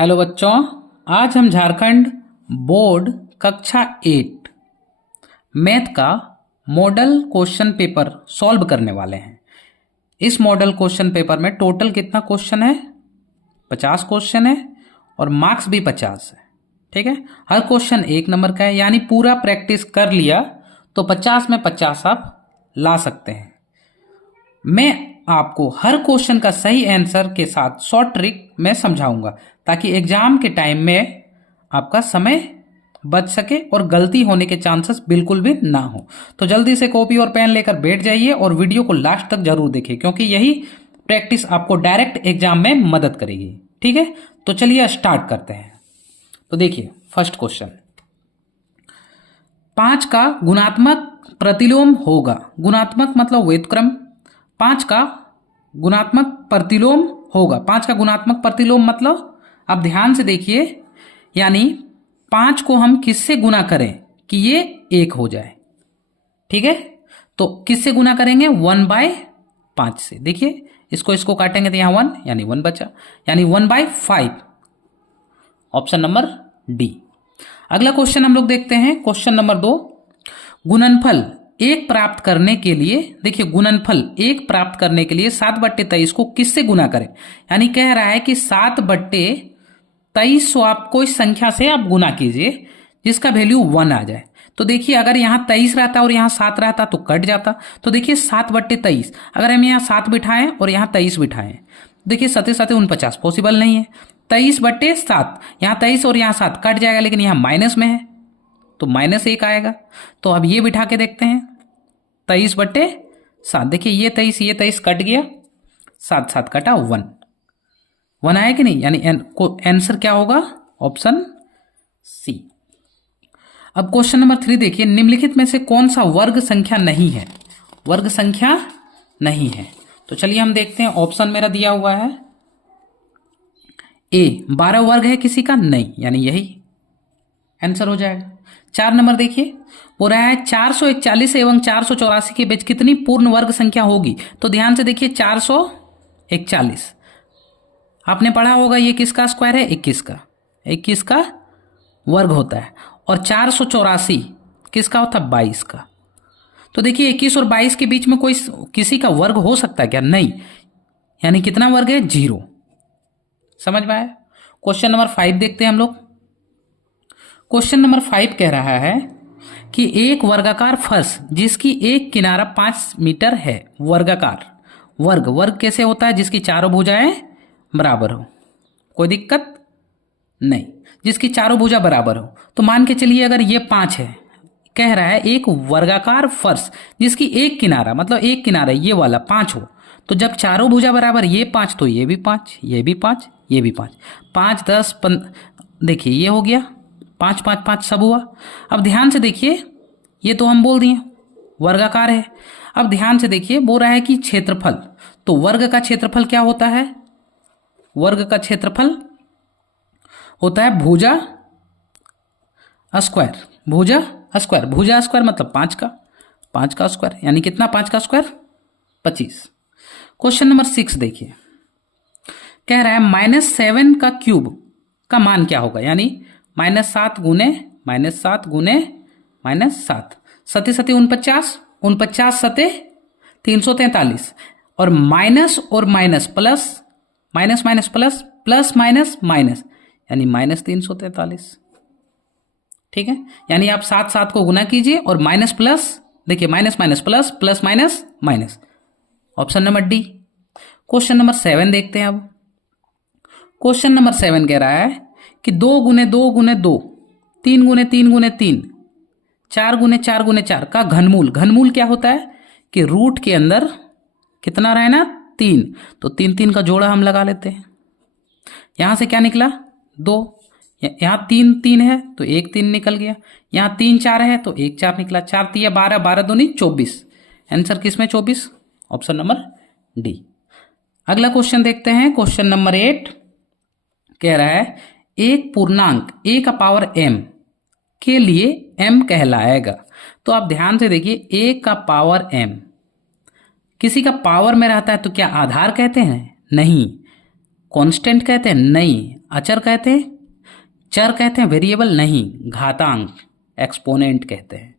Hello बच्चों, आज हम झारखंड बोर्ड कक्षा 8 मैथ का मॉडल क्वेश्चन पेपर सॉल्व करने वाले हैं। इस मॉडल क्वेश्चन पेपर में टोटल कितना क्वेश्चन है? 50 क्वेश्चन है और मार्क्स भी 50 है। ठीक है, हर क्वेश्चन 1 नंबर का है, यानी पूरा प्रैक्टिस कर लिया तो 50 में 50 आप ला सकते हैं। मैं आपको हर क्वेश्चन का सही आंसर के साथ शॉर्ट ट्रिक में समझाऊंगा ताकि एग्जाम के टाइम में आपका समय बच सके और गलती होने के चांसेस बिल्कुल भी ना हो। तो जल्दी से कॉपी और पेन लेकर बैठ जाइए और वीडियो को लास्ट तक जरूर देखिए, क्योंकि यही प्रैक्टिस आपको डायरेक्ट एग्जाम में मदद करेगी। ठीक है, तो चलिए स्टार्ट करते हैं। तो देखिए फर्स्ट क्वेश्चन, 5 का गुणात्मक प्रतिलोम होगा। गुणात्मक मतलब व्युत्क्रम। 5 का गुणात्मक प्रतिलोम होगा। 5 का गुणात्मक प्रतिलोम मतलब, आप ध्यान से देखिए, यानी 5 को हम किससे गुना करें कि ये 1 हो जाए। ठीक है, तो किससे गुना करेंगे? 1/5 से। देखिए इसको काटेंगे तो यहां 1 यानी 1 बचा, यानी 1/5। Option number D. अगला क्वेश्चन हम लोग देखते हैं, क्वेश्चन नंबर 2। गुणनफल 1 प्राप्त करने के लिए, देखिए गुणनफल 1 प्राप्त करने के लिए 7/23 को किससे गुना करें? यानी कह रहा है कि 7/23 को आप कोई संख्या से आप गुना कीजिए जिसका वैल्यू 1 आ जाए। तो देखिए अगर यहां 23 रहता और यहां 7 रहता तो कट जाता। तो देखिए 7/23, अगर हम यहां 7 बिठाएं और यहां 23 बिठाएं, देखिए 7×7 = 49, पॉसिबल नहीं है। 23/7, यहां 23 और यहां 7 कट जाएगा, लेकिन यहां माइनस में है तो -1 आएगा। तो अब ये बिठा के देखते हैं, 23/7, देखिए ये 23 कट गया, 7 कटा 1 आया कि नहीं, यानी आंसर क्या होगा? Option C. अब क्वेश्चन नंबर 3 देखिए, निम्नलिखित में से कौन सा वर्ग संख्या नहीं है? वर्ग संख्या नहीं है, तो चलिए हम देखते हैं। ऑप्शन मेरा दिया हुआ है ए, 12 वर्ग है किसी का? नहीं, यानी यही आंसर हो जाएगा। 4 नंबर देखिए, हो रहा है 441 एवं 484 के बीच कितनी पूर्ण वर्ग संख्या होगी? तो ध्यान से देखिए, 441 आपने पढ़ा होगा, ये किसका स्क्वायर है? 21 का वर्ग होता है। और 484 किसका होता है? 22 का। तो देखिए 21 और 22 के बीच में कोई किसी का वर्ग हो सकता है क्या? नहीं, यानी कितना वर्ग है? 0। समझ में आया? क्वेश्चन नंबर 5 देखते हैं हम लोग। क्वेश्चन नंबर 5 कह रहा है कि एक वर्गाकार फर्श जिसकी एक किनारा 5 मीटर है, वर्गाकार वर्ग कैसे होता है? जिसकी चारों भुजाएं बराबर हो। कोई दिक्कत नहीं, जिसकी चारों भुजा बराबर हो। तो मान के चलिए अगर ये 5 है, कह रहा है एक वर्गाकार फर्श जिसकी एक किनारा, मतलब एक किनारा ये वाला 5 हो, तो जब चारों भुजा बराबर, ये 5 तो ये भी 5, ये भी 5, ये भी 5, 5 10 15, देखिए ये हो गया 5 5 5 सब हुआ। अब ध्यान से देखिए, ये तो हम बोल दिए वर्गाकार है। अब ध्यान से देखिए, बोल रहा है कि क्षेत्रफल, तो वर्ग का क्षेत्रफल क्या होता है? वर्ग का क्षेत्रफल होता है भुजा स्क्वायर। भुजा स्क्वायर मतलब 5 का स्क्वायर, यानी कितना? 5 का स्क्वायर 25। क्वेश्चन नंबर 6 देखिए, कह रहा है -7 का क्यूब का मान क्या होगा? यानी -7 गुने -7 सती 49, 49 सते 343, और माइनस और minus plus, minus minus plus, plus minus minus, यानी -343। ठीक है, यानी आप 7 को गुना कीजिए और माइनस प्लस, देखिए minus minus plus, plus minus minus. Option number D. Question number 7 देखते हैं। अब क्वेश्चन नंबर 7 कह रहा है कि 2 गुने 2 गुने 2, 3 गुने 3 गुने 3, 4 गुने 4 गुने 4 का घनमूल। घनमूल क्या होता है कि रूट के अंदर कितना रहना? 3, तो 3 का जोड़ा हम लगा लेते हैं। यहां से क्या निकला? 2, यहां 3 है तो 1 3 निकल गया, यहां 3 4 है तो 1 4 निकला, 4 3 12, 12 दूनी 24। आंसर किसमें? 24, ऑप्शन नंबर डी। अगला क्वेश्चन देखते हैं, क्वेश्चन नंबर 8 कह रहा है एक पूर्णांक a का पावर m के लिए m कहलाएगा। तो आप ध्यान से देखिए, a का पावर m किसी का पावर में रहता है तो क्या आधार कहते हैं? नहीं। कांस्टेंट कहते हैं? नहीं। अचर कहते हैं, चर कहते हैं, वेरिएबल नहीं, घातांक, एक्सपोनेंट कहते हैं।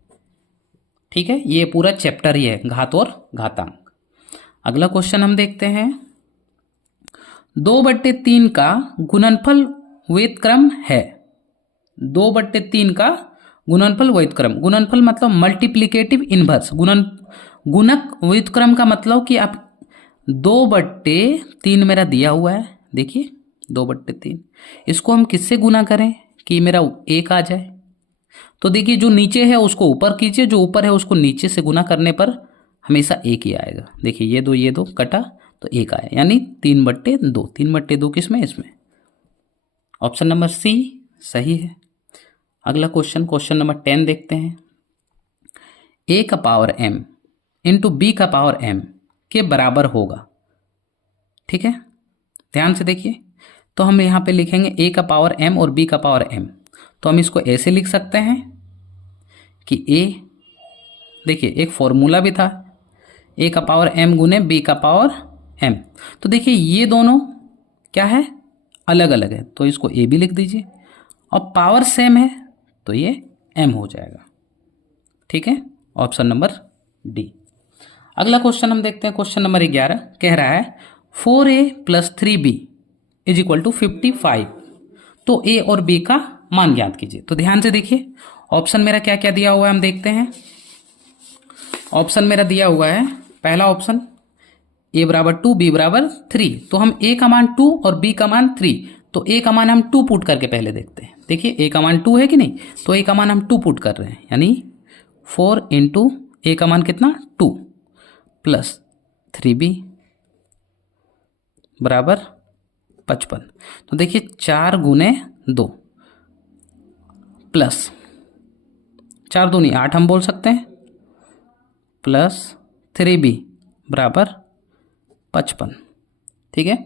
ठीक है, ये पूरा चैप्टर ही है, घात और घातांक। अगला क्वेश्चन हम देखते हैं, 2/3 का गुणनफल व्युत्क्रम है। 2/3 का गुणनफल व्युत्क्रम, गुणनफल मतलब मल्टीप्लिकेटिव इनवर्स, गुणक व्युत्क्रम का मतलब कि आप 2/3 मेरा दिया हुआ है, देखिए 2/3, इसको हम किससे गुना करें कि मेरा 1 आ जाए। तो देखिए जो नीचे है उसको ऊपर कीजिए, जो ऊपर है उसको नीचे से गुना करने पर हमेशा 1 ही आएगा। देखिए ये दो कटा तो 1 आया, यानी 3/2। 3/2 किस में, इसमें। ऑप्शन नंबर सी सही है। अगला क्वेश्चन नंबर 10 देखते हैं, a का पावर m इंटू बी का पावर m के बराबर होगा। ठीक है, ध्यान से देखिए, तो हम यहाँ पे लिखेंगे a का पावर m और b का पावर m। तो हम इसको ऐसे लिख सकते हैं कि a, देखिए एक फॉर्मूला भी था, a का पावर m गुने b का पावर m। तो देखिए ये दोनों क्या है, अलग अलग है, तो इसको a भी लिख दीजिए, और पावर सेम है तो ये m हो जाएगा। ठीक है, ऑप्शन नंबर डी। अगला क्वेश्चन हम देखते हैं, क्वेश्चन नंबर 11 कह रहा है 4a + 3b = 55। तो a और b का मान ज्ञात कीजिए। तो ध्यान से देखिए, ऑप्शन मेरा क्या क्या दिया हुआ है हम देखते हैं। ऑप्शन मेरा दिया हुआ है, पहला ऑप्शन a = 2 b = 3। तो हम a का मान 2 और b का मान 3, तो a का मान हम 2 पुट करके पहले देखते हैं। देखिए a का मान 2 है कि नहीं, तो a का मान हम 2 पुट कर रहे हैं, यानी 4 × a का मान कितना 2 + 3b = 55। तो देखिए 4 × 2 प्लस 4 दूनी 8 हम बोल सकते हैं, प्लस 3b = 55। ठीक है,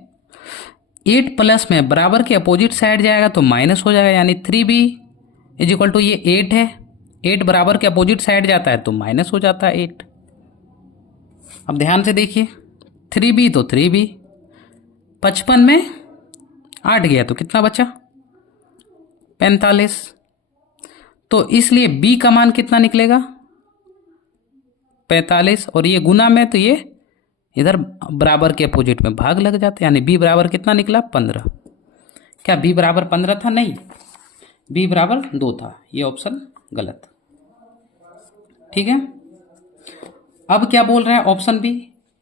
8 प्लस में बराबर के अपोजिट साइड जाएगा तो माइनस हो जाएगा, यानी 3b = ये 8 है, 8 बराबर के अपोजिट साइड जाता है तो माइनस हो जाता है 8। अब ध्यान से देखिए, 3b तो 3b, 55 में 8 गया तो कितना बचा 45। तो इसलिए b का मान कितना निकलेगा 45, और ये गुना में तो ये इधर बराबर के अपोजिट में भाग लग जाते हैं, यानी b बराबर कितना निकला 15। क्या b बराबर 15 था, नहीं, b बराबर 2 था, ये ऑप्शन गलत। ठीक है, अब क्या बोल रहा है ऑप्शन बी,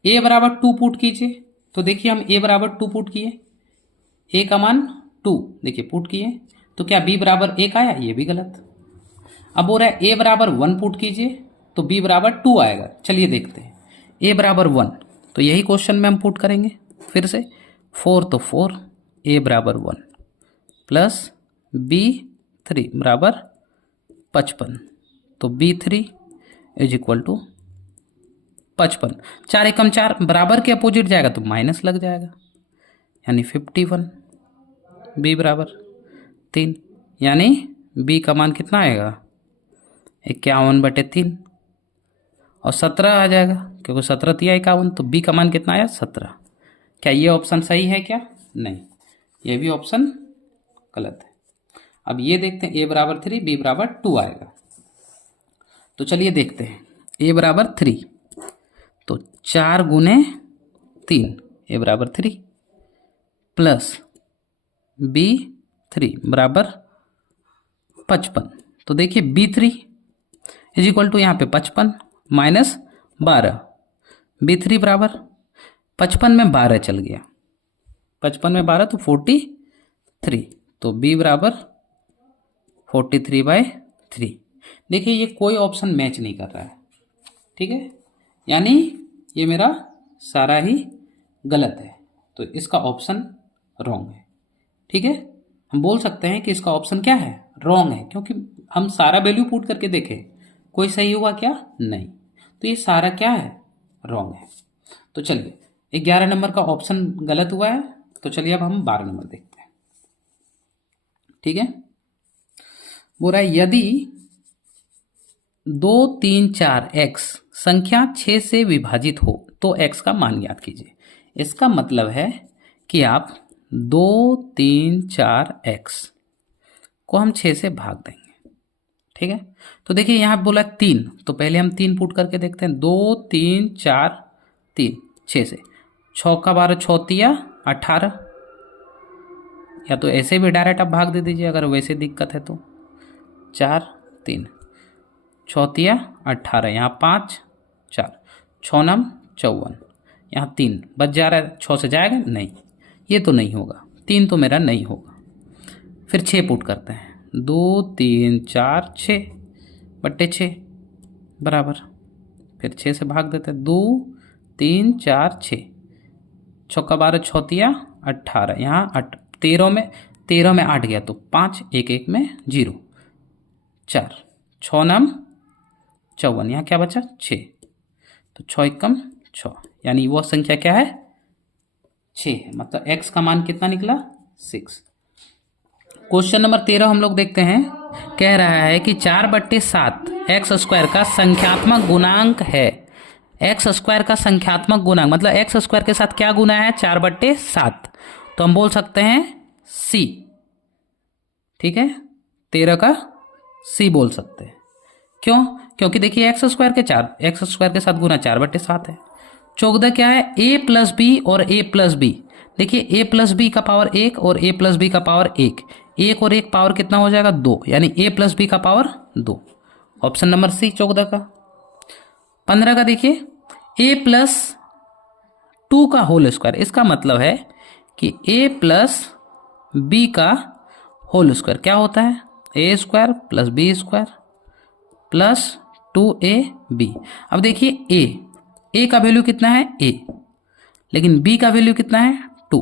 a = 2 पुट कीजिए। तो देखिए हम a = 2 पुट किए, a का मान 2 देखिए पुट किए, तो क्या b = 1 आया, ये भी गलत। अब बोल रहा है a = 1 पुट कीजिए, तो b = 2 आएगा। चलिए देखते हैं, a = 1, तो यही क्वेश्चन में हम पुट करेंगे फिर से, 4 तो 4, a = 1 प्लस b3 = 55, तो b3 = 55। 4 × 4 बराबर के अपोजिट जाएगा तो माइनस लग जाएगा, यानी 51, b = 3, यानी b का मान कितना आएगा 51/3, और 17 आ जाएगा, क्योंकि 17 × 3 = 51, तो b का मान कितना आया 17। क्या ये ऑप्शन सही है क्या, नहीं, ये भी ऑप्शन गलत है। अब ये देखते हैं, a = 3 b = 2 आएगा। तो चलिए देखते हैं, a = 3, तो 4 × 3 a = 3 प्लस b3 = 55। तो देखिए b3 = यहाँ पे 55 माइनस 12, b3 बराबर 55 में 12 चल गया, 55 में 12 तो 43, तो b = 43/3। देखिए ये कोई ऑप्शन मैच नहीं कर रहा है। ठीक है, यानी ये मेरा सारा ही गलत है, तो इसका ऑप्शन रॉन्ग है। ठीक है, हम बोल सकते हैं कि इसका ऑप्शन क्या है, रॉन्ग है, क्योंकि हम सारा वैल्यू पुट करके देखें, कोई सही हुआ क्या, नहीं, तो ये सारा क्या है, रॉन्ग है। तो चलिए 11 नंबर का ऑप्शन गलत हुआ है, तो चलिए अब हम 12 नंबर देखते हैं। ठीक है, बोल रहा है यदि 2 3 4 x संख्या 6 से विभाजित हो तो x का मान ज्ञात कीजिए। इसका मतलब है कि आप 2 3 4 x को हम 6 से भाग देंगे। ठीक है, तो देखिए यहाँ बोला 3, तो पहले हम 3 पुट करके देखते हैं। 2 3 4 3 6 से 6 का 12 6 18, या तो ऐसे भी डायरेक्ट आप भाग दे दीजिए अगर वैसे दिक्कत है तो। 4 3 6 18, यहाँ 5 4 6 9 54, यहाँ 3 बच जा रहा है। 6 से जाएगा नहीं, ये तो नहीं होगा, 3 तो मेरा नहीं होगा। फिर 6 पुट करते हैं। 2 3 4 6 बट्टे 6 बराबर, फिर 6 से भाग देते हैं। 2 3 4 6, 6 का 12 6 18, यहाँ 13 में 8 गया तो 5, 1 1 में 0, 4 6 9 54, यहाँ क्या बचा 6, तो 6 एकम 6, यानी वो संख्या क्या है 6, मतलब x का मान कितना निकला 6। क्वेश्चन नंबर 13 हम लोग देखते हैं। कह रहा है कि 4/7 एक्स स्क्वायर का संख्यात्मक गुणांक है। एक्स स्क्वायर का संख्यात्मक गुणांक मतलब एक्स स्क्वायर के साथ क्या गुना है 4/7, तो हम बोल सकते हैं c। ठीक है, 13 का c बोल सकते हैं। क्यों? क्योंकि देखिए एक्स स्क्वायर के साथ गुना 4/7 है। 14 क्या है a प्लस बी और a प्लस बी। देखिए a प्लस बी का पावर 1 और a प्लस बी का पावर 1, 1 और 1 पावर कितना हो जाएगा 2, यानी a प्लस बी का पावर 2। ऑप्शन नंबर सी 14 का। 15 का देखिए a प्लस 2 का होल स्क्वायर, इसका मतलब है कि a प्लस बी का होल स्क्वायर क्या होता है a square plus B square plus 2ab। अब देखिए a का वैल्यू कितना है a, लेकिन b का वैल्यू कितना है 2।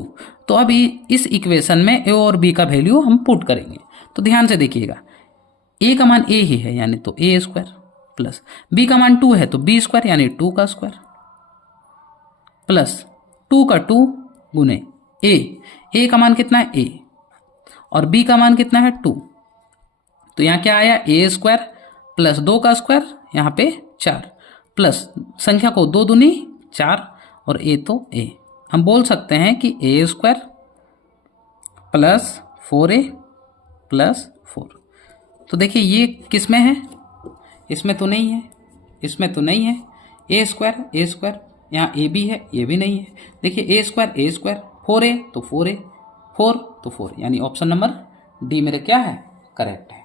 तो अब इस इक्वेशन में a और b का वैल्यू हम पुट करेंगे। तो ध्यान से देखिएगा, a का मान a ही है यानी तो a स्क्वायर, प्लस b का मान 2 है तो b स्क्वायर यानी 2 का स्क्वायर, प्लस 2 का 2 गुने a का मान कितना है a और b का मान कितना है 2, तो यहाँ क्या आया a स्क्वायर प्लस 2 का स्क्वायर, यहाँ पे 4, प्लस संख्या को 2 दूनी 4 और a तो a। हम बोल सकते हैं कि a square plus 4a plus 4। तो देखिए ये किस में है, इसमें तो नहीं है, इसमें तो नहीं है। a स्क्वायर यहाँ a भी है, ये भी नहीं है। देखिए a स्क्वायर 4a तो 4a 4 तो 4, यानी ऑप्शन नंबर डी मेरे क्या है करेक्ट है।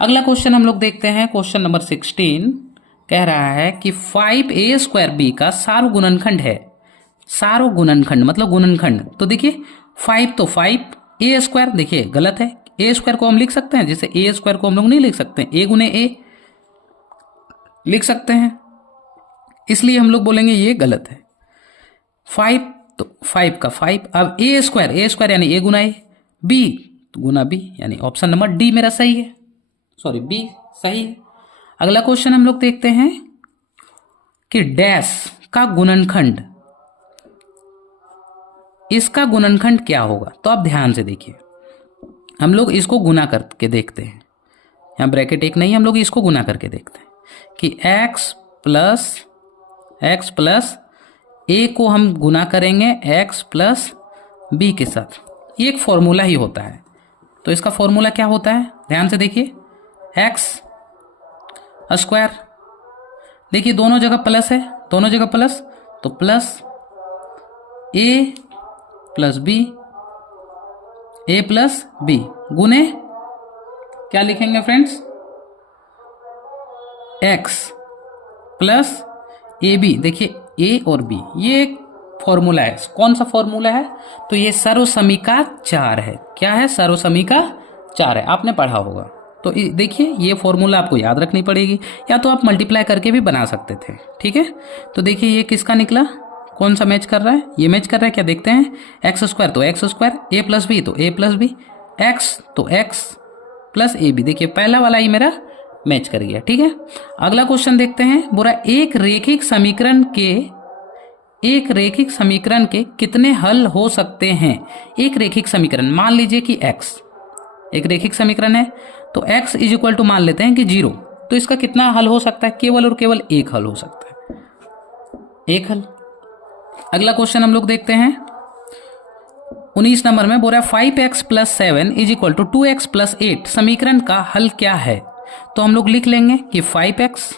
अगला क्वेश्चन हम लोग देखते हैं। क्वेश्चन नंबर 16 कह रहा है कि 5a स्क्वायर b का सार्वगुणनखंड है। सार्वगुणनखंड मतलब गुणनखंड, तो देखिए 5 तो 5a स्क्वायर, देखिए गलत है। a स्क्वायर को हम लिख सकते हैं, जैसे a स्क्वायर को हम लोग नहीं लिख सकते, a गुने a लिख सकते हैं, इसलिए हम लोग बोलेंगे ये गलत है। 5 तो 5 का 5, अब a स्क्वायर यानी a Guna a, b Guna b, यानी ऑप्शन नंबर डी मेरा सही है, सॉरी बी सही है। अगला क्वेश्चन हम लोग देखते हैं कि डैश का गुणनखंड, इसका गुणनखंड क्या होगा। तो आप ध्यान से देखिए, हम लोग इसको गुना करके देखते हैं, यहाँ ब्रैकेट एक नहीं, हम लोग इसको गुना करके देखते हैं कि x प्लस a को हम गुना करेंगे x प्लस b के साथ, ये एक फॉर्मूला ही होता है। तो इसका फॉर्मूला क्या होता है, ध्यान से देखिए, x स्क्वायर, देखिए दोनों जगह प्लस है, दोनों जगह प्लस, तो प्लस a प्लस b गुने क्या लिखेंगे friends, x plus A B. देखिए a और b ये एक फॉर्मूला है, कौन सा फॉर्मूला है, तो ये सर्वसमीका 4 है। क्या है, सर्वसमीका 4 है, आपने पढ़ा होगा। तो देखिए ये फॉर्मूला आपको याद रखनी पड़ेगी, या तो आप मल्टीप्लाई करके भी बना सकते थे। ठीक है, तो देखिए ये किसका निकला, कौन सा मैच कर रहा है, ये मैच कर रहा है, क्या देखते हैं, एक्स स्क्वायर तो X square, a plus B तो a प्लस बी, एक्स तो x प्लस ए बी, देखिए पहला वाला ही मेरा मैच कर गया। ठीक है, अगला क्वेश्चन देखते हैं। बुरा एक रैखिक समीकरण के कितने हल हो सकते हैं। एक रैखिक समीकरण, मान लीजिए कि x एक रैखिक समीकरण है, तो x इज इक्वल टू मान लेते हैं कि 0, तो इसका कितना हल हो सकता है, केवल और केवल एक हल हो सकता है, एक हल। अगला क्वेश्चन हम लोग देखते हैं 19 नंबर में बोल रहा है 5x + 7 = 2x + 8 समीकरण का हल क्या है। तो हम लोग लिख लेंगे कि 5x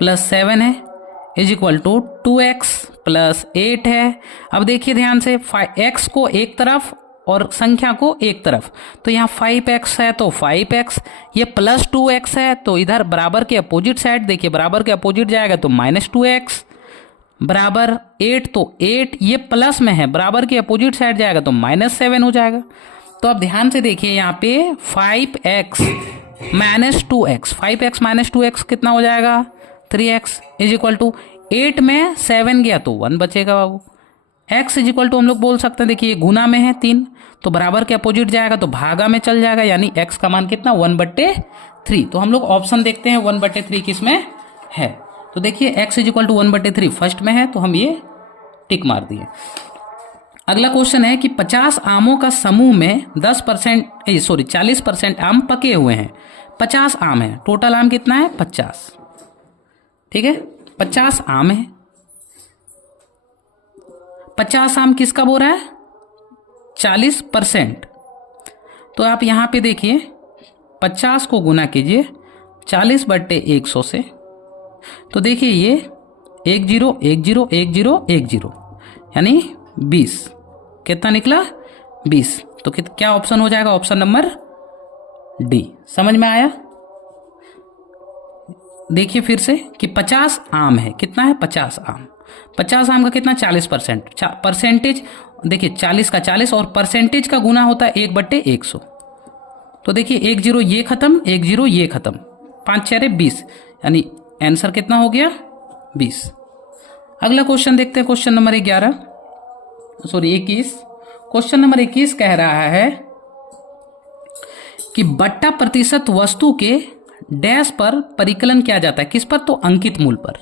+ 7 है = 2x + 8 है। अब देखिए ध्यान से, x को एक तरफ और संख्या को एक तरफ, तो यहाँ 5x है तो 5x, ये +2x है तो इधर बराबर के अपोजिट साइड, देखिए बराबर के अपोजिट जाएगा तो -2x, बराबर 8 तो 8, ये प्लस में है बराबर के अपोजिट साइड जाएगा तो -7 हो जाएगा। तो अब ध्यान से देखिए यहाँ पे 5x - 2x, 5x - 2x कितना हो जाएगा 3x = 8 में 7 गया तो 1 बचेगा बाबू। x = हम लोग बोल सकते हैं, देखिए गुना में है 3 तो बराबर के अपोजिट जाएगा तो भागा में चल जाएगा, यानी x का मान कितना 1/3। तो हम लोग ऑप्शन देखते हैं 1/3 किस में है। तो देखिए x = 1/3 फर्स्ट में है तो हम ये टिक मार दिए। अगला क्वेश्चन है कि 50 आमों का समूह में 40% आम पके हुए हैं। 50 आम है, टोटल आम कितना है 50, ठीक है 50 आम है। 50 आम किसका बोल रहा है 40%। तो आप यहां पे देखिए 50 को गुना कीजिए 40/100 से, तो देखिए ये 1 0 1 0 1 0 1 0 यानी 20, कितना निकला 20। तो क्या ऑप्शन हो जाएगा, ऑप्शन नंबर डी। समझ में आया। देखिए फिर से कि 50 आम है, कितना है 50 आम, 50 आम का कितना 40%, परसेंटेज देखिए 40 का 40 और परसेंटेज का गुना होता है 1/100। तो देखिए 1 0 ये खत्म 1 0 ये खत्म, 5 4 20 यानी आंसर कितना हो गया 20। अगला क्वेश्चन देखते हैं, क्वेश्चन नंबर 21। क्वेश्चन नंबर 21 कह रहा है कि बट्टा प्रतिशत वस्तु के डैश पर परिकलन किया जाता है, किस पर, तो अंकित मूल पर,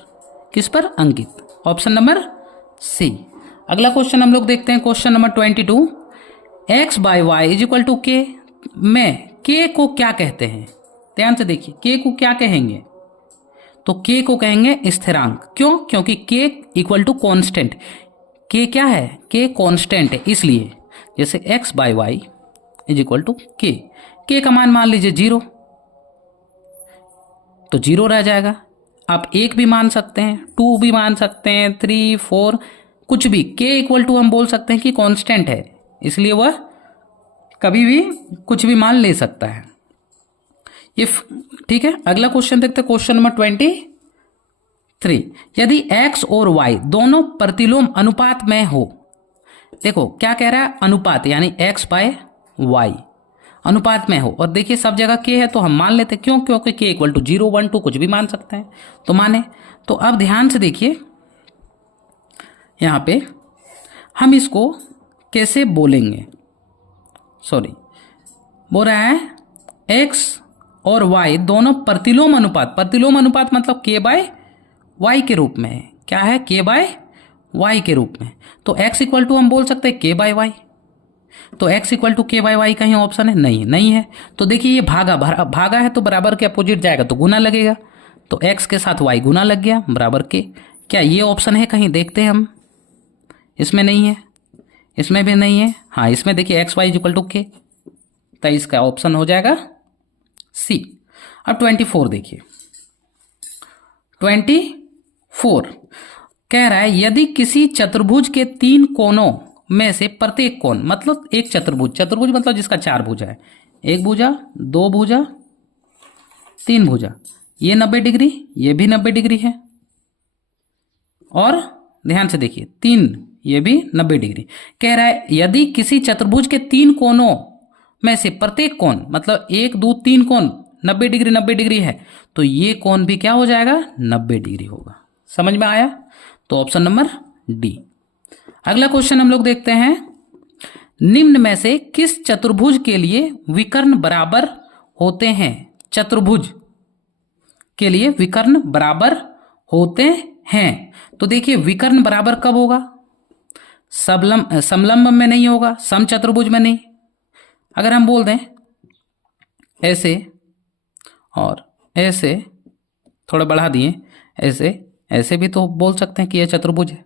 किस पर अंकित, ऑप्शन नंबर सी। अगला क्वेश्चन हम लोग देखते हैं, क्वेश्चन नंबर 22, x/y = k में k को क्या कहते हैं। ध्यान से देखिए k को क्या कहेंगे, तो k को कहेंगे स्थिरांक। क्यों, क्योंकि k = कांस्टेंट, k क्या है k कांस्टेंट है, इसलिए जैसे x/y = k का मान लीजिए 0 तो 0 रह जाएगा। आप 1 भी मान सकते हैं, 2 भी मान सकते हैं, 3 4 कुछ भी, k = हम बोल सकते हैं कि कांस्टेंट है, इसलिए वह कभी भी कुछ भी मान ले सकता है ये, ठीक है। अगला क्वेश्चन देखते हैं, क्वेश्चन नंबर 23, यदि x और y दोनों प्रतिलोम अनुपात में हो। देखो क्या कह रहा है, अनुपात यानी x/y अनुपात में हो, और देखिए सब जगह k है तो हम मान लेते, क्यों, क्योंकि k = 0 1 2 कुछ भी मान सकते हैं तो माने। तो अब ध्यान से देखिए यहां पे हम इसको कैसे बोलेंगे, बोल रहा है x और y दोनों प्रतिलोम अनुपात मतलब k/y के रूप में है। क्या है, k/y के रूप में। तो x = हम बोल सकते हैं k/y, तो x = k/y कहीं ऑप्शन है, नहीं है। तो देखिए ये भागा है तो बराबर के अपोजिट जाएगा तो गुना लगेगा, तो x के साथ y गुना लग गया बराबर के। क्या ये ऑप्शन है कहीं, देखते हैं हम, इसमें नहीं है, इसमें भी नहीं है, हाँ इसमें देखिए x/y = k, तो इसका ऑप्शन हो जाएगा सी। अब 24 देखिए, 24 कह रहा है यदि किसी चतुर्भुज के 3 कोनों में से प्रत्येक कोण, मतलब एक चतुर्भुज मतलब जिसका 4 भुजा है, 1 भुजा 2 भुजा 3 भुजा, ये 90 डिग्री, ये भी 90 डिग्री है, और ध्यान से देखिए 3 ये भी 90 डिग्री। कह रहा है यदि किसी चतुर्भुज के 3 कोनों में से प्रत्येक कोण, मतलब 1 2 3 कोण 90 डिग्री है, तो ये कोण भी क्या हो जाएगा 90 डिग्री होगा। समझ में आया, तो ऑप्शन नंबर डी। अगला क्वेश्चन हम लोग देखते हैं, निम्न में से किस चतुर्भुज के लिए विकर्ण बराबर होते हैं। चतुर्भुज के लिए विकर्ण बराबर होते हैं, तो देखिए विकर्ण बराबर कब होगा, समलंब में नहीं होगा, समचतुर्भुज में नहीं। अगर हम बोल दें ऐसे और ऐसे, थोड़ा बढ़ा दिए, ऐसे भी तो बोल सकते हैं कि यह चतुर्भुज है।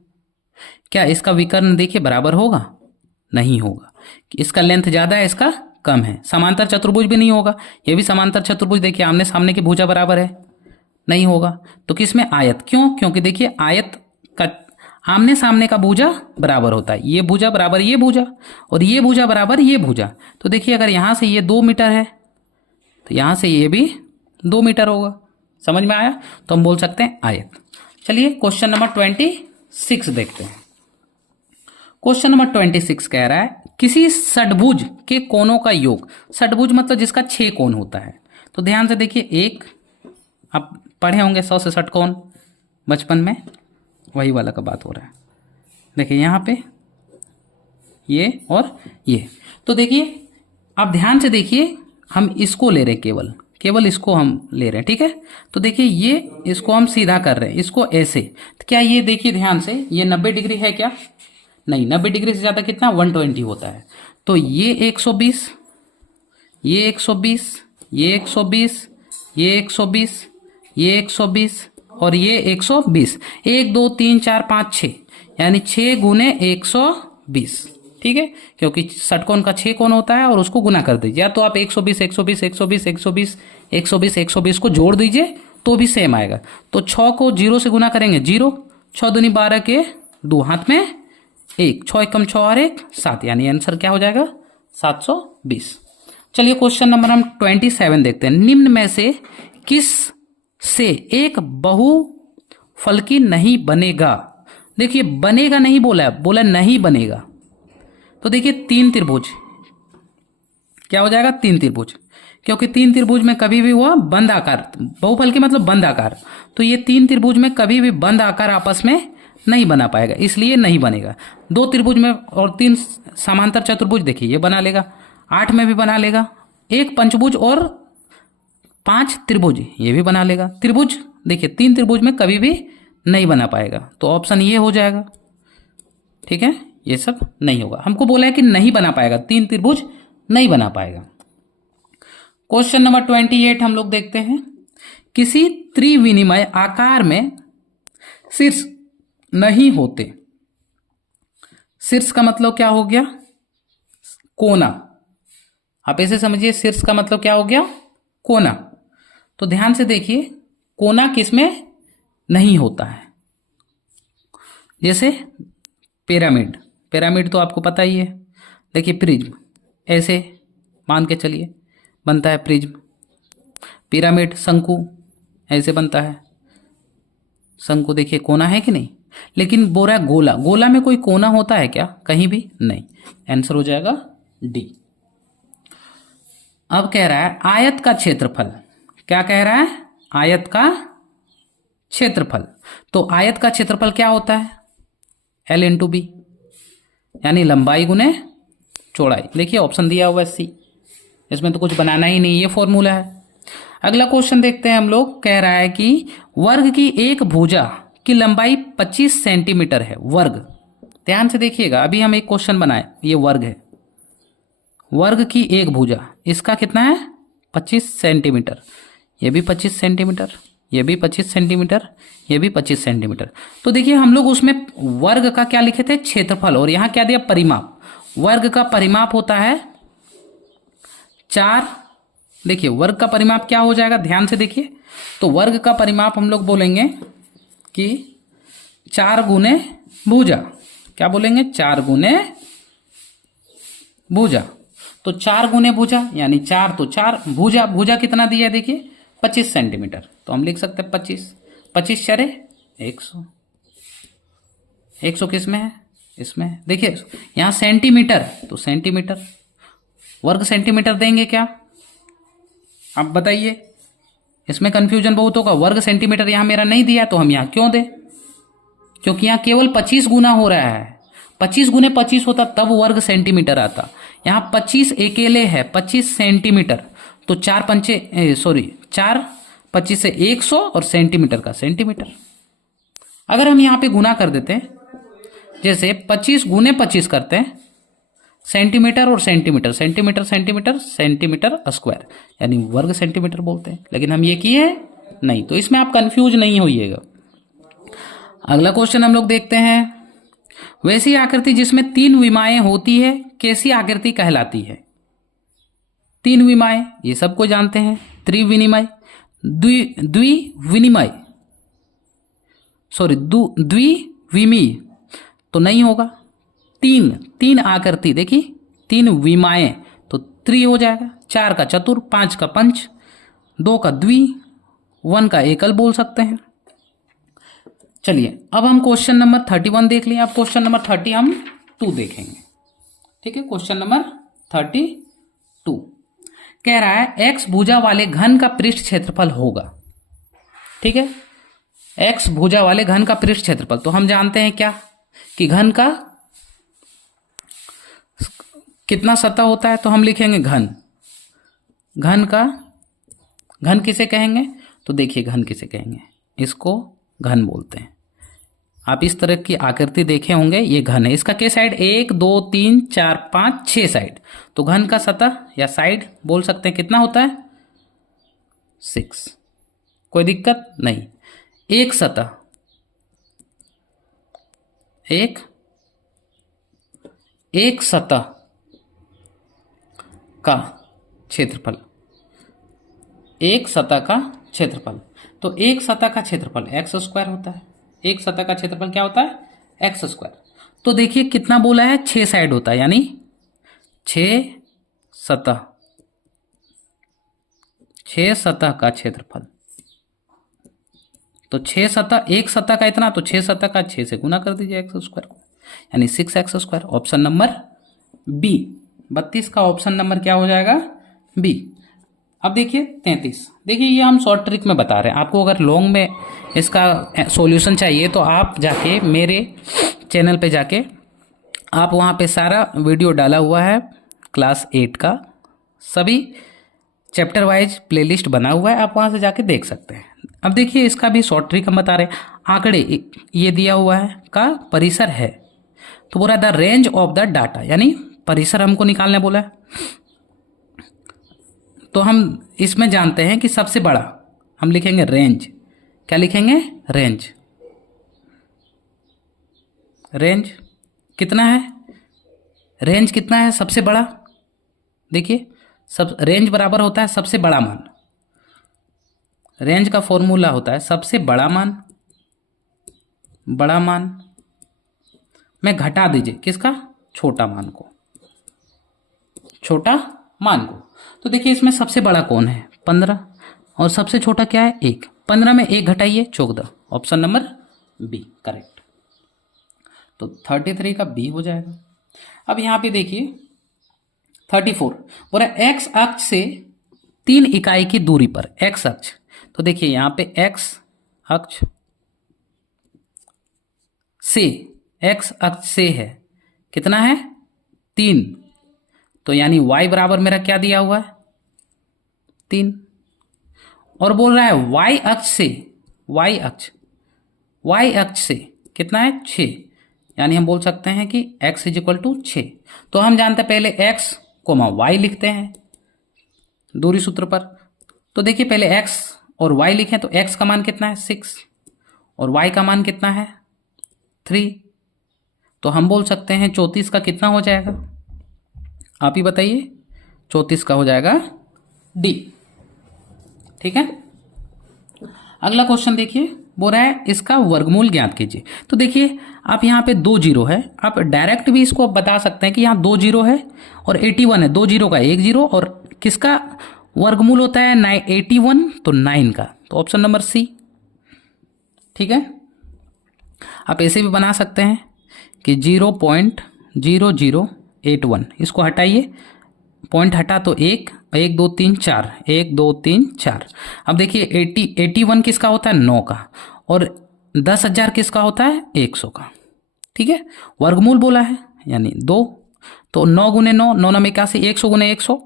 क्या इसका विकर्ण देखिए बराबर होगा, नहीं होगा। इसका लेंथ ज़्यादा है, इसका कम है। समांतर चतुर्भुज भी नहीं होगा, ये भी समांतर चतुर्भुज देखिए आमने सामने की भुजा बराबर है, नहीं होगा। तो किसमें आयत, क्यों? क्योंकि देखिए आयत का आमने सामने का भुजा बराबर होता है, ये भुजा बराबर ये भुजा और ये भुजा बराबर ये भुजा। तो देखिए अगर यहाँ से ये 2 मीटर है तो यहाँ से ये भी 2 मीटर होगा। समझ में आया? तो हम बोल सकते हैं आयत। चलिए क्वेश्चन नंबर 26 देखते हैं। क्वेश्चन नंबर 26 कह रहा है किसी षटभुज के कोणों का योग। षटभुज मतलब जिसका 6 कोण होता है। तो ध्यान से देखिए, एक आप पढ़े होंगे 100 से षटकोण बचपन में, वही वाला का बात हो रहा है। देखिए यहाँ पे ये और ये। तो देखिए आप ध्यान से देखिए, हम इसको ले रहे हैं, केवल इसको हम ले रहे हैं, ठीक है। तो देखिए ये इसको हम सीधा कर रहे हैं, इसको ऐसे। तो क्या ये देखिए ध्यान से, ये 90 डिग्री है क्या? नहीं, 90 डिग्री से ज़्यादा कितना 120 होता है। तो ये 120, ये 120, ये 120, ये 120, ये 120 और ये 120। 1 2 3 4 5 6, यानी 6 गुने 120, ठीक है। क्योंकि षटकोण का 6 कोण होता है और उसको गुना कर दीजिए, या तो आप 120 120 120 120 120 120 को जोड़ दीजिए तो भी सेम आएगा। तो 6 को 0 से गुना करेंगे 0, 6 दूनी 12 के 2 हाथ में 1, 6 एकम 6 और 1 7, यानी आंसर क्या हो जाएगा 720। चलिए क्वेश्चन नंबर हम 27 देखते हैं। निम्न में से किस से एक बहुफलकी नहीं बनेगा? देखिए बनेगा नहीं बोला है, बोला नहीं बनेगा। तो देखिए 3 त्रिभुज क्या हो जाएगा, 3 त्रिभुज, क्योंकि 3 त्रिभुज में कभी भी हुआ बंद आकार, बहुफलकी मतलब बंद आकार। तो ये 3 त्रिभुज में कभी भी बंद आकार आपस में नहीं बना पाएगा, इसलिए नहीं बनेगा। 2 त्रिभुज में और 3 समांतर चतुर्भुज देखिए ये बना लेगा, 8 में भी बना लेगा, 1 पंचभुज और 5 त्रिभुज ये भी बना लेगा। त्रिभुज देखिए 3 त्रिभुज में कभी भी नहीं बना पाएगा, तो ऑप्शन ये हो जाएगा, ठीक है। ये सब नहीं होगा, हमको बोला है कि नहीं बना पाएगा, 3 त्रिभुज नहीं बना पाएगा। क्वेश्चन नंबर 28 हम लोग देखते हैं। किसी त्रिविमीय आकार में शीर्ष नहीं होते। शीर्ष का मतलब क्या हो गया, कोना। आप ऐसे समझिए, शीर्ष का मतलब क्या हो गया, कोना। तो ध्यान से देखिए, कोना किसमें नहीं होता है? जैसे पिरामिड, पिरामिड तो आपको पता ही है। देखिए प्रिज्म, ऐसे मान के चलिए बनता है प्रिज्म। पिरामिड, शंकु ऐसे बनता है, शंकु देखिए कोना है कि नहीं। लेकिन बोरा गोला, गोला में कोई कोना होता है क्या? कहीं भी नहीं। आंसर हो जाएगा डी। अब कह रहा है आयत का क्षेत्रफल। क्या कह रहा है? आयत का क्षेत्रफल। तो आयत का क्षेत्रफल क्या होता है? L इंटू बी, यानी लंबाई गुने चौड़ाई। देखिए ऑप्शन दिया हुआ है सी, इसमें तो कुछ बनाना ही नहीं, ये फॉर्मूला है। अगला क्वेश्चन देखते हैं हम लोग। कह रहा है कि वर्ग की एक भुजा की लंबाई 25 सेंटीमीटर है। वर्ग, ध्यान से देखिएगा, अभी हम एक क्वेश्चन बनाए, ये वर्ग है। वर्ग की एक भुजा, इसका कितना है 25 सेंटीमीटर, ये भी 25 सेंटीमीटर, ये भी 25 सेंटीमीटर, ये भी 25 सेंटीमीटर। तो देखिए हम लोग उसमें वर्ग का क्या लिखे थे, क्षेत्रफल, और यहाँ क्या दिया, परिमाप। वर्ग का परिमाप होता है 4। देखिए वर्ग का परिमाप क्या हो जाएगा, ध्यान से देखिए। तो वर्ग का परिमाप हम लोग बोलेंगे कि 4 गुने भुजा। क्या बोलेंगे, 4 गुने भुजा। तो 4 गुने भुजा यानी 4, तो 4 भुजा, भुजा कितना दिया है देखिए 25 सेंटीमीटर। तो हम लिख सकते हैं 25, 25 चरे 100। 100 किस में है, इसमें है। देखिए यहाँ सेंटीमीटर, तो सेंटीमीटर, वर्ग सेंटीमीटर देंगे क्या, आप बताइए। इसमें कंफ्यूजन बहुत होगा। वर्ग सेंटीमीटर यहाँ मेरा नहीं दिया, तो हम यहाँ क्यों दें? क्योंकि यहाँ केवल 25 गुना हो रहा है। 25 गुने 25 होता तब वर्ग सेंटीमीटर आता। यहाँ 25 अकेले है, 25 सेंटीमीटर। तो 4 25 से 100 और सेंटीमीटर का सेंटीमीटर। अगर हम यहाँ पे गुना कर देते हैं, जैसे 25 गुने 25 करते हैं, सेंटीमीटर और centimetre, centimetre centimetre centimetre square, यानी वर्ग सेंटीमीटर बोलते हैं। लेकिन हम ये किए नहीं, तो इसमें आप कंफ्यूज नहीं होइएगा। अगला क्वेश्चन हम लोग देखते हैं। वैसी आकृति जिसमें 3 विमाएं होती है कैसी आकृति कहलाती है? 3 विमाएं ये सबको जानते हैं, त्रिविनिमय, द्विविनिमय, सॉरी द्विविमीय तो नहीं होगा। 3 आकृति देखिए, 3 विमाएं तो त्रि हो जाएगा, 4 का चतुर, 5 का पंच, 2 का द्वि, 1 का एकल बोल सकते हैं। चलिए अब हम क्वेश्चन नंबर 31 देख लिए। अब क्वेश्चन नंबर 32 देखेंगे। ठीक है, क्वेश्चन नंबर 32 कह रहा है x भुजा वाले घन का पृष्ठ क्षेत्रफल होगा। ठीक है, x भुजा वाले घन का पृष्ठ क्षेत्रफल, तो हम जानते हैं क्या कि घन का कितना सतह होता है, तो हम लिखेंगे घन। घन किसे कहेंगे? तो देखिए घन किसे कहेंगे, इसको घन बोलते हैं। आप इस तरह की आकृति देखे होंगे, ये घन है। इसका के साइड 1 2 3 4 5 6 साइड, तो घन का सतह या साइड बोल सकते हैं कितना होता है? 6। कोई दिक्कत नहीं। एक सतह, एक सतह का क्षेत्रफल, एक सतह का क्षेत्रफल, तो एक सतह का क्षेत्रफल x स्क्वायर होता है। एक सतह का क्षेत्रफल क्या होता है? x square. तो देखिए कितना बोला है? 6 साइड होता है, यानी 6 सतह का क्षेत्रफल। तो 6 सतह, एक सतह का इतना, तो 6 सतह का 6 से गुना कर दीजिए x स्क्वायर को, यानी 6x square. Option number B, 32 का ऑप्शन नंबर क्या हो जाएगा? बी। अब देखिए 33, देखिए ये हम शॉर्ट ट्रिक में बता रहे हैं। आपको अगर लॉन्ग में इसका सॉल्यूशन चाहिए तो आप जाके मेरे चैनल पे जाके, आप वहाँ पे सारा वीडियो डाला हुआ है क्लास 8 का, सभी चैप्टर वाइज प्लेलिस्ट बना हुआ है, आप वहाँ से जाके देख सकते हैं। अब देखिए इसका भी शॉर्ट ट्रिक हम बता रहे हैं। आंकड़े ये दिया हुआ है का परिसर है, तो बोला the range of the data, यानी परिसर हमको निकालने बोला है। तो हम इसमें जानते हैं कि सबसे बड़ा हम लिखेंगे रेंज। क्या लिखेंगे? रेंज। रेंज कितना है? रेंज कितना है सबसे बड़ा? देखिए सब रेंज बराबर होता है सबसे बड़ा मान। रेंज का फॉर्मूला होता है सबसे बड़ा मान, बड़ा मान में घटा दीजिए किसका? छोटा मान को, छोटा मान को। तो देखिए इसमें सबसे बड़ा कौन है? 15, और सबसे छोटा क्या है? 1। 15 में 1 घटाइए 14। Option number B correct. तो 33 का बी हो जाएगा। अब यहाँ पे देखिए 34 बोला एक्स अक्ष से 3 इकाई की दूरी पर, एक्स अक्ष, तो देखिए यहाँ पे एक्स अक्ष से, एक्स अक्ष से है कितना है? 3, तो यानी y बराबर मेरा क्या दिया हुआ है? 3। और बोल रहा है y अक्ष से, y अक्ष से कितना है? 6, यानी हम बोल सकते हैं कि x = 6। तो हम जानते हैं पहले x, y लिखते हैं दूरी सूत्र पर। तो देखिए पहले x और y लिखें, तो x का मान कितना है? 6, और y का मान कितना है? 3। तो हम बोल सकते हैं 34 का कितना हो जाएगा? आप ही बताइए। 34 का हो जाएगा डी। ठीक है, अगला क्वेश्चन देखिए, बोल रहा है इसका वर्गमूल ज्ञात कीजिए। तो देखिए आप यहाँ पे 2 जीरो है, आप डायरेक्ट भी इसको बता सकते हैं कि यहाँ 2 जीरो है और 81 है, 2 जीरो का 1 जीरो, और किसका वर्गमूल होता है? 81, तो 9 का, तो ऑप्शन नंबर सी। ठीक है, आप ऐसे भी बना सकते हैं कि 0.0081, इसको हटाइए, पॉइंट हटा तो 1 1 2 3 4, 1 2 3 4। अब देखिए 81 किसका होता है? 9 का, और 10,000 किसका होता है? 100 का। ठीक है, वर्गमूल बोला है यानी 2, तो 9 गुने 9, 9 9 81, 100 गुने 100,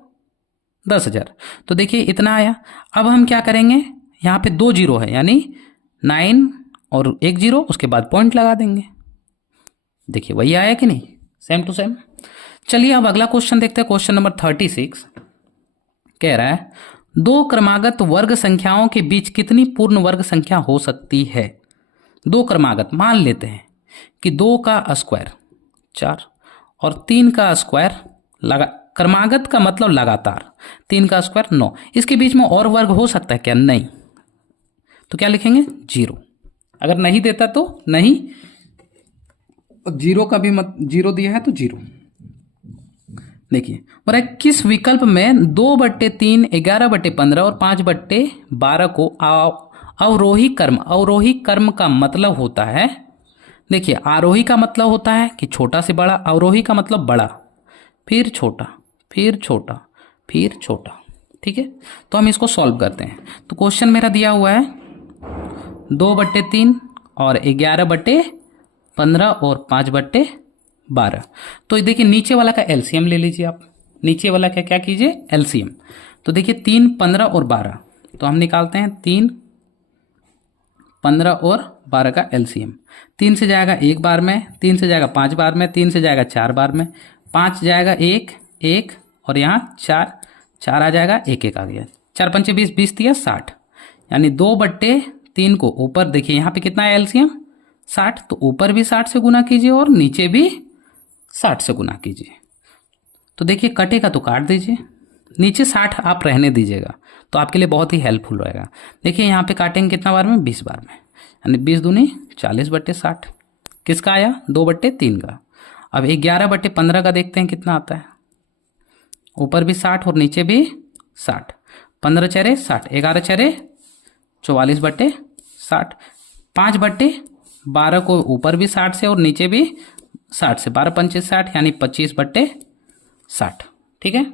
10,000। तो देखिए इतना आया। अब हम क्या करेंगे, यहाँ पे 2 जीरो है यानी 9 और 1 जीरो, उसके बाद पॉइंट लगा देंगे। देखिए वही आया कि नहीं? Same to same. चलिए अब अगला क्वेश्चन देखते हैं, क्वेश्चन नंबर 36 कह रहा है 2 क्रमागत वर्ग संख्याओं के बीच कितनी पूर्ण वर्ग संख्या हो सकती है? 2 क्रमागत मान लेते हैं कि 2 का स्क्वायर 4 और 3 का स्क्वायर लगा क्रमागत का मतलब लगातार 3 का स्क्वायर 9, इसके बीच में और वर्ग हो सकता है क्या? नहीं। तो क्या लिखेंगे? 0। अगर नहीं देता तो नहीं, 0 का भी मत 0 दिया है तो 0। देखिए बोला किस विकल्प में 2/3, 11/15 और 5/12 को अवरोही कर्म का मतलब होता है। देखिए आरोही का मतलब होता है कि छोटा से बड़ा, अवरोही का मतलब बड़ा फिर छोटा फिर छोटा फिर छोटा। ठीक है, तो हम इसको सॉल्व करते हैं। तो क्वेश्चन मेरा दिया हुआ है 2/3 और 11/15 और 5/12। तो देखिए नीचे वाला का एलसीएम ले लीजिए आप। नीचे वाला का क्या कीजिए? एलसीएम। तो देखिए 3, 15 और 12, तो हम निकालते हैं 3, 15 और 12 का एलसीएम। 3 से जाएगा 1 बार में, 3 से जाएगा 5 बार में, 3 से जाएगा 4 बार में, 5 जाएगा 1 1 और यहाँ 4 4 आ जाएगा, 1 1 आ गया, 4 पंचे 20, 20 दिया 60, यानी 2/3 को ऊपर देखिए यहाँ पे कितना है एलसीएम? 60। तो ऊपर भी 60 से गुना कीजिए और नीचे भी 60 से गुना कीजिए। तो देखिए कटेगा तो काट दीजिए, नीचे 60 आप रहने दीजिएगा, तो आपके लिए बहुत ही हेल्पफुल रहेगा। देखिए यहाँ पे काटेंगे कितना बार में? 20 बार में, यानी 20 दूनी 40/60। किसका आया? 2/3 का। अब 11/15 का देखते हैं कितना आता है। ऊपर भी 60 और नीचे भी 60, 15 चेरे 60, 11 चेरे 44/60, 5/12 को ऊपर भी 60 से और नीचे भी 60 से, 12 पंचे 60 यानी 25/60। ठीक है,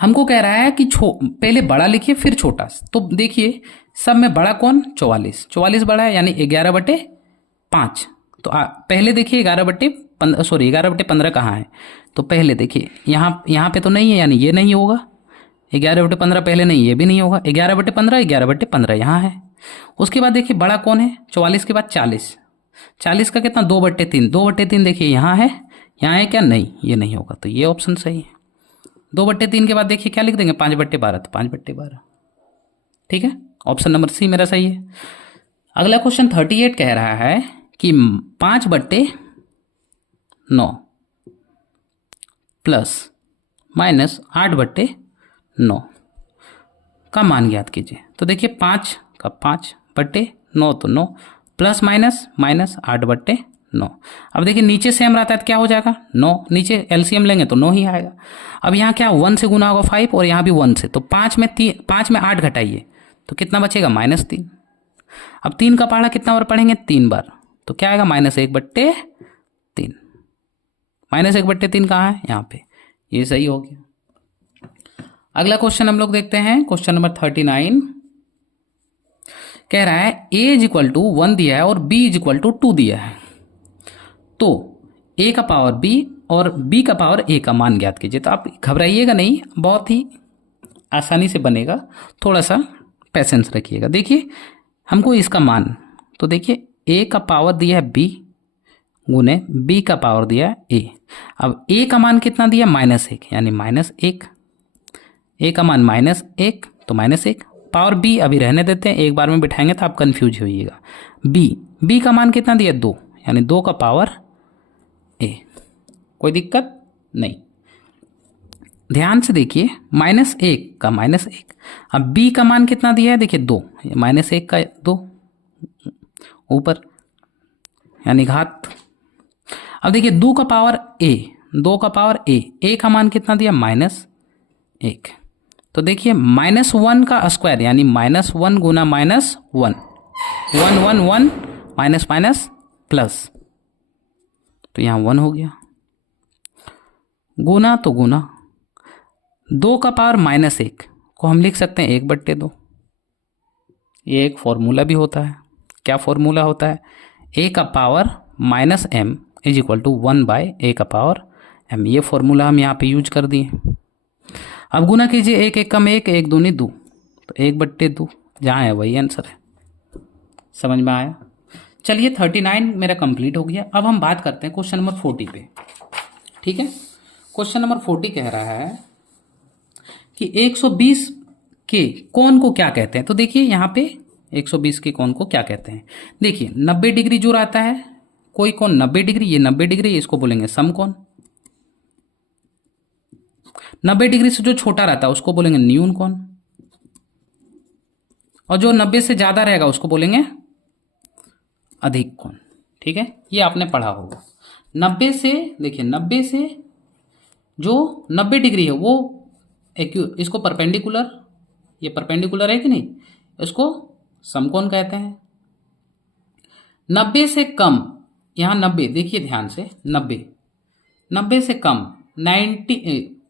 हमको कह रहा है कि पहले बड़ा लिखिए फिर छोटा। तो देखिए सब में बड़ा कौन? 44, 44 बड़ा है यानी 11/5। तो पहले देखिए 11/15 कहाँ है? तो पहले देखिए यहाँ पे तो नहीं है, यानी ये नहीं होगा। 11/15 पहले नहीं, ये भी नहीं होगा। 11/15, 11/15 यहाँ है। उसके बाद देखिए बड़ा कौन है? 44 के बाद 40, 40 का कितना? 2/3, 2/3 देखिए यहाँ है, यहाँ है क्या? नहीं, ये नहीं होगा, तो ये ऑप्शन सही है। 2/3 के बाद देखिए क्या लिख देंगे? 5/12, तो 5/12। ठीक है, ऑप्शन नंबर सी मेरा सही है। अगला क्वेश्चन 38 कह रहा है कि 5/9 प्लस माइनस 8/9 का मान ज्ञात कीजिए। तो देखिए 5 का 5/9 तो 9 प्लस माइनस माइनस 8/9। अब देखिए नीचे सेम रहता है तो क्या हो जाएगा? 9, नीचे एलसीएम लेंगे तो 9 ही आएगा। अब यहाँ क्या 1 से गुना होगा 5 और यहाँ भी 1 से, तो 5 में 8 घटाइए तो कितना बचेगा? -3। अब 3 का पहाड़ा कितना बार पढ़ेंगे? 3 बार, तो क्या आएगा? -1/3। -1/3 कहाँ है? यहाँ पे, ये सही हो गया। अगला क्वेश्चन हम लोग देखते हैं, क्वेश्चन नंबर 39 कह रहा है a = 1 दिया है और b = 2 दिया है, तो a का पावर b और b का पावर a का मान ज्ञात कीजिए। तो आप घबराइएगा नहीं, बहुत ही आसानी से बनेगा, थोड़ा सा पेशेंस रखिएगा। देखिए हमको इसका मान, तो देखिए a का पावर दिया है b गुने b का पावर दिया है a। अब a का मान कितना दिया? -1, यानी -1, a का मान -1 तो -1, पावर b अभी रहने देते हैं, एक बार में बिठाएंगे तो आप कंफ्यूज होइएगा। b का मान कितना दिया? 2, यानी 2 का पावर a। कोई दिक्कत नहीं, ध्यान से देखिए, -1 का -1। अब b का मान कितना दिया है? देखिए 2, -1 का 2 ऊपर, यानी घात। अब देखिए 2 का पावर a का मान कितना दिया? -1। तो देखिए -1 का स्क्वायर यानी -1 गुना -1, 1 1 1 माइनस माइनस प्लस, तो यहाँ 1 हो गया। गुना तो गुना, 2 का पावर -1 को हम लिख सकते हैं 1/2। ये एक फॉर्मूला भी होता है। क्या फॉर्मूला होता है? a का पावर -m = 1/a का पावर m। ये फॉर्मूला हम यहाँ पे यूज कर दिए। अब गुना कीजिए, 1 1 कम 1, 1 दूनी 2, तो 1/2 जहाँ है वही आंसर है। समझ में आया? चलिए 39 मेरा कंप्लीट हो गया। अब हम बात करते हैं क्वेश्चन नंबर 40 पे। ठीक है, क्वेश्चन नंबर 40 कह रहा है कि 120 के कोण को क्या कहते हैं। तो देखिए यहाँ पे 120 के कोण को क्या कहते हैं। देखिए 90 डिग्री जो रहता है कोई कोण 90 डिग्री, ये 90 डिग्री, इसको बोलेंगे समकोण। 90 डिग्री से जो छोटा रहता है उसको बोलेंगे न्यून कोण, और जो 90 से ज्यादा रहेगा उसको बोलेंगे अधिक कोण। ठीक है, ये आपने पढ़ा होगा। 90 से देखिए, 90 से जो 90 डिग्री है वो इसको परपेंडिकुलर, ये परपेंडिकुलर है कि नहीं, इसको समकोण कहते हैं। 90 से कम, यहाँ 90 देखिए ध्यान से, 90 से कम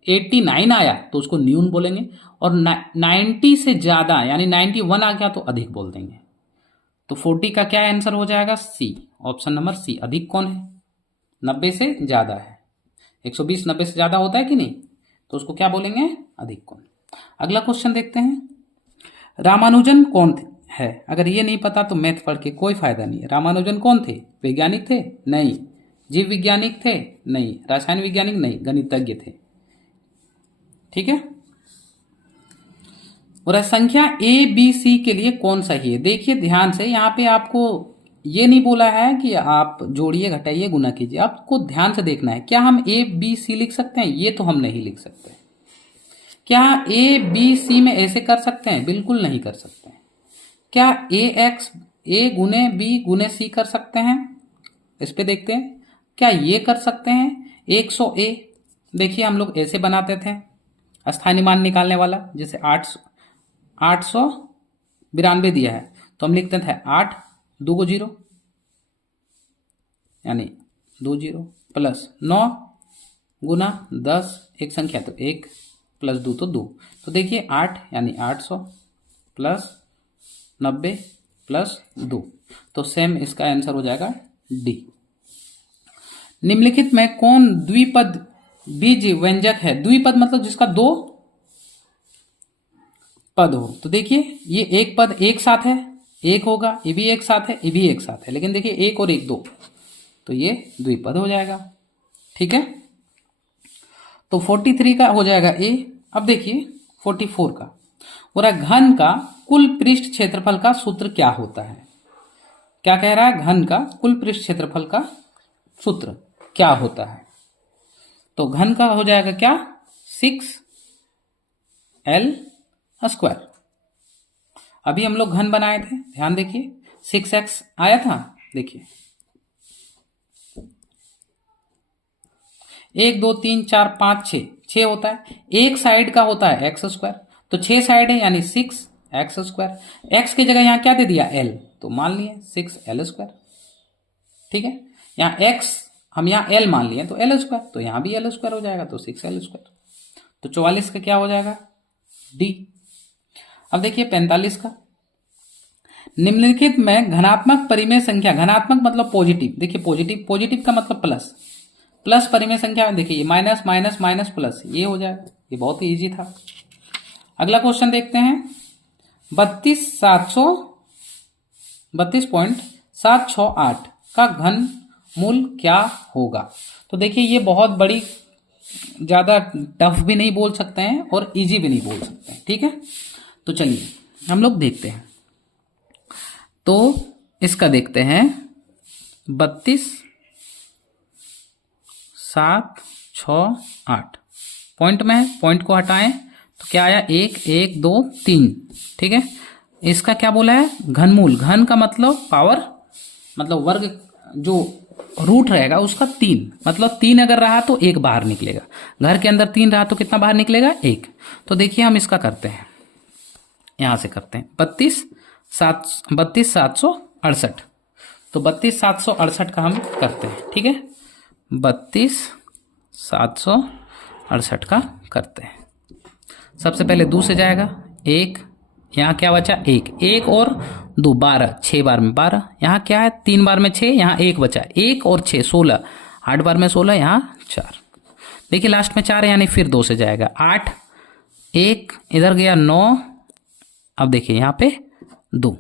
89 आया तो उसको न्यून बोलेंगे, और 90 से ज़्यादा यानी 91 आ गया तो अधिक बोल देंगे। तो 40 का क्या आंसर हो जाएगा? सी, ऑप्शन नंबर सी, अधिक कौन है? 90 से ज़्यादा है। 120 90 से ज़्यादा होता है कि नहीं, तो उसको क्या बोलेंगे? अधिक कौन। अगला क्वेश्चन देखते हैं, रामानुजन कौन थे? है, अगर ये नहीं पता तो मैथ पढ़ के कोई फायदा नहीं है। रामानुजन कौन थे? वैज्ञानिक थे? नहीं। जीव वैज्ञानिक थे? नहीं। रसायन वैज्ञानिक? नहीं। गणितज्ञ थे। ठीक है, और संख्या ए बी सी के लिए कौन सही है? देखिए ध्यान से, यहाँ पे आपको ये नहीं बोला है कि आप जोड़िए घटाइए गुना कीजिए, आपको ध्यान से देखना है। क्या हम ए बी सी लिख सकते हैं? ये तो हम नहीं लिख सकते। क्या ए बी सी में ऐसे कर सकते हैं? बिल्कुल नहीं कर सकते। क्या ए गुने बी गुने सी कर सकते हैं? इस पे देखते हैं, क्या ये कर सकते हैं? 100 ए, देखिए हम लोग ऐसे बनाते थे स्थानीय मान निकालने वाला, जैसे 892 दिया है तो हम लिखते थे 8 2 को 0 यानी 2 0 प्लस 9 गुना 10, एक संख्या तो 1 प्लस 2 तो 2, तो देखिए 8 यानी 800 प्लस 90 प्लस 2, तो सेम इसका आंसर हो जाएगा डी। निम्नलिखित में कौन द्विपद बीज व्यंजक है? द्विपद मतलब जिसका दो पद हो। तो देखिए ये एक पद एक साथ है, एक होगा, ये भी एक साथ है, ये भी एक साथ है, लेकिन देखिए एक और एक दो, तो ये द्विपद हो जाएगा। ठीक है, तो 43 का हो जाएगा ए। अब देखिए 44 का, और घन का कुल पृष्ठ क्षेत्रफल का सूत्र क्या होता है? क्या कह रहा है? घन का कुल पृष्ठ क्षेत्रफल का सूत्र क्या होता है? तो घन का हो जाएगा क्या? 6L square. अभी हम लोग घन बनाए थे, ध्यान देखिए, 6x आया था, देखिए 1 2 3 4 5 6 होता है, एक साइड का होता है एक्स स्क्वायर, तो 6 साइड है यानी 6x स्क्वायर। एक्स की जगह यहां क्या दे दिया? L, तो मान लिए 6L स्क्वायर। ठीक है, यहाँ x हम यहाँ L मान लिए तो L स्क्वायर, तो यहाँ भी L स्क्वायर हो जाएगा, तो 6L स्क्वायर। तो 44 का क्या हो जाएगा? डी। अब देखिए 45 का, निम्नलिखित में धनात्मक परिमेय संख्या, धनात्मक मतलब पॉजिटिव, देखिए पॉजिटिव का मतलब प्लस परिमेय संख्या, देखिए माइनस माइनस माइनस प्लस, ये हो जाएगा। ये बहुत ही इजी था। अगला क्वेश्चन देखते हैं, 32.768 का घन मूल क्या होगा? तो देखिए ये बहुत बड़ी, ज्यादा टफ भी नहीं बोल सकते हैं और इजी भी नहीं बोल सकते हैं। ठीक है, तो चलिए हम लोग देखते हैं। तो इसका देखते हैं, 32.768 पॉइंट में है, पॉइंट को हटाएं तो क्या आया? 1 1 2 3। ठीक है, इसका क्या बोला है? घनमूल, घन का मतलब पावर, मतलब वर्ग, जो रूट रहेगा उसका 3, मतलब 3 अगर रहा तो 1 बाहर निकलेगा। घर के अंदर 3 रहा तो कितना बाहर निकलेगा? 1। तो देखिए हम इसका करते हैं, यहां से करते हैं 32,768। तो 32,768 का हम करते हैं। ठीक है, 32,768 का करते हैं। सबसे पहले 2 से जाएगा, 1, यहाँ क्या बचा? 1 और 2 12, 6 बार में 12, यहाँ क्या है? 3 बार में 6, यहाँ 1 बचा, 1 और 6 16, 8 बार में 16, यहाँ 4। देखिए लास्ट में 4 है यानी फिर 2 से जाएगा, 8, 1 इधर गया 9, अब देखिए यहाँ पे 2,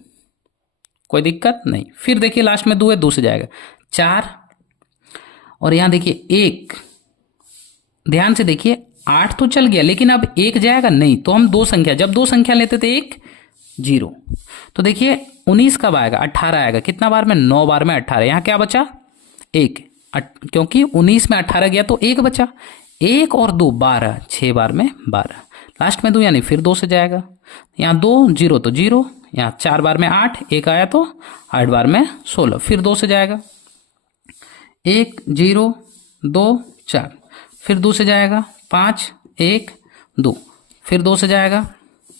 कोई दिक्कत नहीं। फिर देखिए लास्ट में 2 है, 2 से जाएगा 4, और यहाँ देखिए 1, ध्यान से देखिए 8 तो चल गया, लेकिन अब 1 जाएगा नहीं, तो हम 2 संख्या, जब 2 संख्या लेते थे 1 0, तो देखिए 19 कब आएगा? 18 आएगा। कितना बार में? 9 बार में 18, यहाँ क्या बचा? 1 क्योंकि 19 में 18 गया तो 1 बचा, 1 और 2 12, 6 बार में 12, लास्ट में 2 यानी फिर 2 से जाएगा, यहाँ 2 0 तो 0, यहाँ 4 बार में 8, 1 आया तो 8 बार में 16, फिर 2 से जाएगा, 1 0 2 4, फिर 2 से जाएगा, 5 1 2, फिर 2 से जाएगा,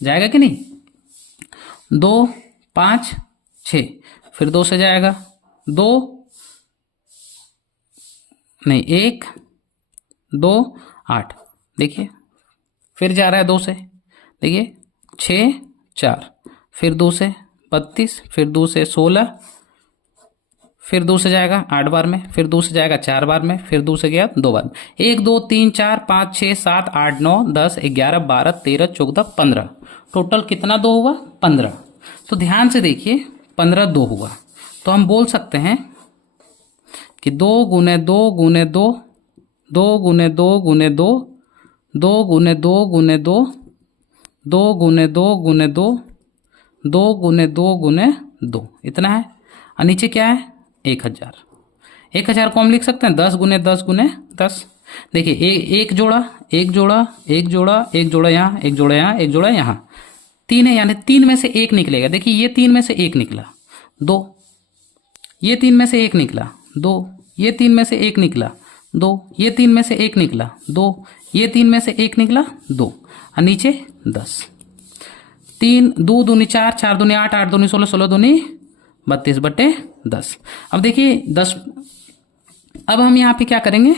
जाएगा कि नहीं, 2 5 6, फिर 2 से जाएगा, 2 नहीं 1 2 8, देखिए फिर जा रहा है 2 से, देखिए 6 4, फिर 2 से 32, फिर 2 से 16, फिर 2 से जाएगा 8 बार में, फिर 2 से जाएगा 4 बार में, फिर 2 से गया 2 बार में, 1 2 3 4 5 6 7 8 9 10 11 12 13 14 15, टोटल कितना 2 हुआ 15। तो ध्यान से देखिए 15 2 हुआ, तो हम बोल सकते हैं कि 2 गुने 2 गुने 2, 2 गुने 2 गुने 2, 2 गुने 2 गुने 2, 2 गुने 2 गुने 2, 2 गुने 2 गुने 2, इतना है। और नीचे क्या है 1000, 1000 को हम लिख सकते हैं 10 गुने 10 गुने 10। देखिए एक जोड़ा एक जोड़ा एक जोड़ा एक जोड़ा यहाँ, एक जोड़ा यहाँ, एक जोड़ा यहाँ, 3 है यानी 3 में से 1 निकलेगा। देखिए ये 3 में से 1 निकला 2, ये 3 में से 1 निकला 2, ये 3 में से 1 निकला 2, ये 3 में से 1 निकला 2, ये 3 में से 1 निकला 2, और नीचे 10, 3 2 दूनी 4, 4 दूनी 8, 8 दूनी 16, 16 दूनी 32 बटे 10। अब देखिए 10, अब हम यहाँ पे क्या करेंगे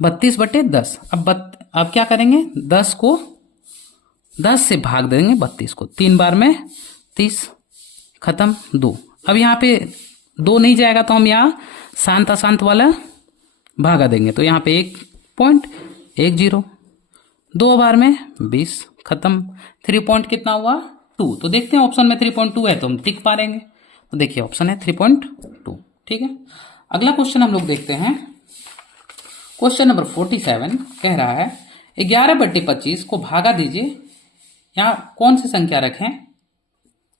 32 बटे 10, अब क्या करेंगे 10 को 10 से भाग देंगे 32 को, 3 बार में 30, खत्म 2। अब यहाँ पे 2 नहीं जाएगा तो हम यहाँ शांत अशांत वाला भागा देंगे, तो यहाँ पे 1.10, 2 बार में 20, खत्म। 3 पॉइंट कितना हुआ 2, तो देखते हैं ऑप्शन में 3.2 है तो हम टिक पा लेंगे, तो देखिए ऑप्शन है 3.2, ठीक है। अगला क्वेश्चन हम लोग देखते हैं, क्वेश्चन नंबर 47 कह रहा है 11/25 को भागा दीजिए, यहाँ कौन सी संख्या रखें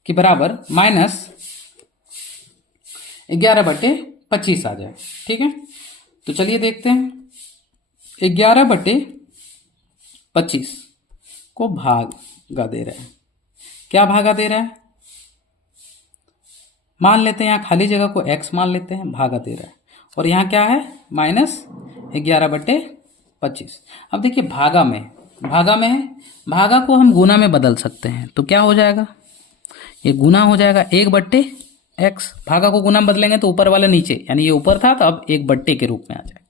कि बराबर -11/25 आ जाए, ठीक है। तो चलिए देखते हैं 11/25 को भागा दे रहा है, क्या भागा दे रहा है, मान लेते हैं यहाँ खाली जगह को x मान लेते हैं, भागा दे रहा है, और यहाँ क्या है -11/25। अब देखिए भागा में है, भागा को हम गुना में बदल सकते हैं, तो क्या हो जाएगा, ये गुना हो जाएगा 1/x, भागा को गुना में बदलेंगे तो ऊपर वाला नीचे, यानी ये ऊपर था तो अब 1/, के रूप में आ जाएगा,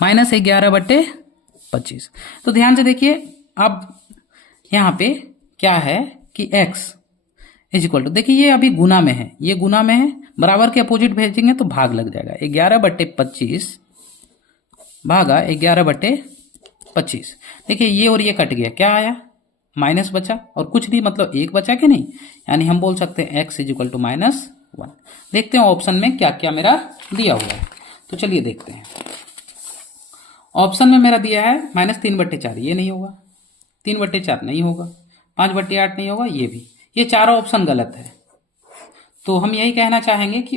-11/25। तो ध्यान से देखिए अब यहाँ पे क्या है कि x इक्वल टू, देखिए ये अभी गुना में है, ये गुना में है, बराबर के अपोजिट भेजेंगे तो भाग लग जाएगा, 11/25 भागा 11/25। देखिए ये और ये कट गया, क्या आया माइनस बचा, और कुछ नहीं मतलब 1 बचा कि नहीं, यानी हम बोल सकते हैं x इक्वल टू -1। देखते हैं ऑप्शन में क्या क्या मेरा दिया हुआ है, तो चलिए देखते हैं। ऑप्शन में मेरा दिया है -3/4, ये नहीं होगा, 3/4 नहीं होगा, 5/8 नहीं होगा, ये भी, ये चारों ऑप्शन गलत है। तो हम यही कहना चाहेंगे कि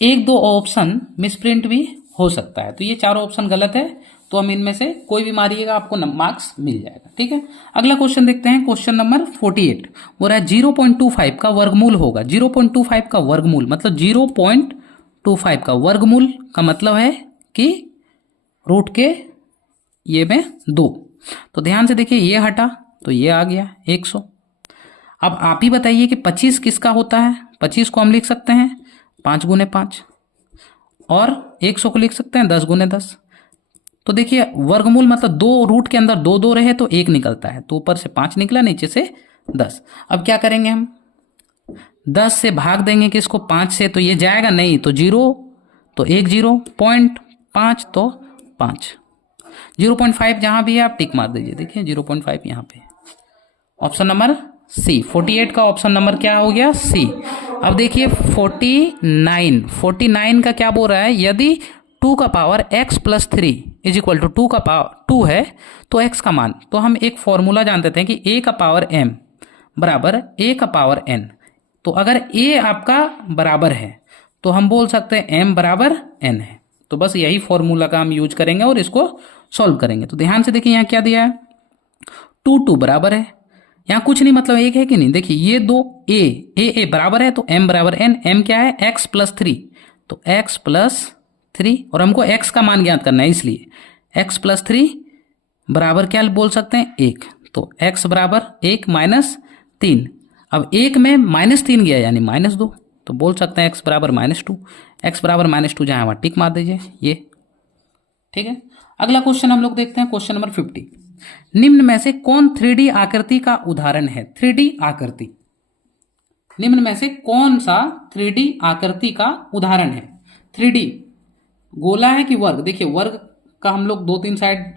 1-2 ऑप्शन मिसप्रिंट भी हो सकता है, तो ये चारों ऑप्शन गलत है, तो हम इनमें से कोई भी मारिएगा आपको मार्क्स मिल जाएगा, ठीक है। अगला क्वेश्चन देखते हैं, क्वेश्चन नंबर 48 बोल रहा है 0.25 का वर्गमूल होगा। 0.25 का वर्गमूल मतलब 0.25 का वर्गमूल का मतलब है कि रूट के ये में 2। तो ध्यान से देखिए ये हटा तो ये आ गया 100। अब आप ही बताइए कि 25 किसका होता है। 25 को हम लिख सकते हैं 5 गुने 5 और 100 को लिख सकते हैं 10 गुने 10। तो देखिए वर्गमूल मतलब 2 रूट के अंदर 2 2 रहे तो 1 निकलता है, तो ऊपर से 5 निकला नीचे से 10। अब क्या करेंगे हम 10 से भाग देंगे कि इसको 5 से, तो ये जाएगा नहीं, तो 0 तो 1 0 0.5 तो 5 0.5 जहां भी है आप टिक मार दीजिए। देखिए 0.5 यहाँ पे ऑप्शन नंबर सी। 48 का ऑप्शन नंबर क्या हो गया सी। अब देखिए 49 का क्या बोल रहा है, यदि 2 का power x plus 3 is equal to 2 का पावर 2 है तो x का मान, तो हम एक फॉर्मूला जानते थे कि a का पावर m बराबर a का पावर n। तो अगर a आपका बराबर है तो हम बोल सकते हैं m बराबर n है। तो बस यही फॉर्मूला का हम यूज करेंगे और इसको सॉल्व करेंगे। तो ध्यान से देखिए यहाँ क्या दिया है, 2 बराबर है, यहाँ कुछ नहीं मतलब एक है कि नहीं। देखिए ये दो ए बराबर है तो m बराबर n, m क्या है x+3, तो x+3 और हमको x का मान ज्ञात करना है, इसलिए x+3 बराबर क्या बोल सकते हैं 1। तो x बराबर 1 - 3, अब 1 में -3 गया यानी -2, तो बोल सकते हैं x बराबर -2। x बराबर -2 जहाँ वहाँ टिक मार दीजिए ये, ठीक है। अगला क्वेश्चन हम लोग देखते हैं, क्वेश्चन नंबर 50। निम्न में से कौन 3D आकृति का उदाहरण है? 3D आकृति, निम्न में से कौन सा 3D आकृति का उदाहरण है? 3D गोला है कि वर्ग? देखिए वर्ग का हम लोग 2-3 साइड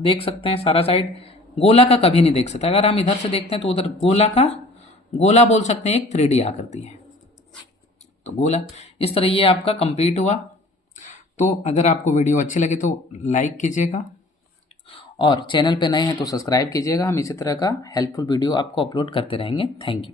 देख सकते हैं, सारा साइड। गोला का कभी नहीं देख सकते। अगर हम इधर से देखते हैं तो उधर गोला बोल सकते हैं, एक 3D आकृति है। तो गोला, इस तरह ये आपका कंप्लीट हुआ। तो अगर आपको वीडियो अच्छी लगे तो लाइक कीजिएगा और चैनल पे नए हैं तो सब्सक्राइब कीजिएगा। हम इसी तरह का हेल्पफुल वीडियो आपको अपलोड करते रहेंगे। Thank you.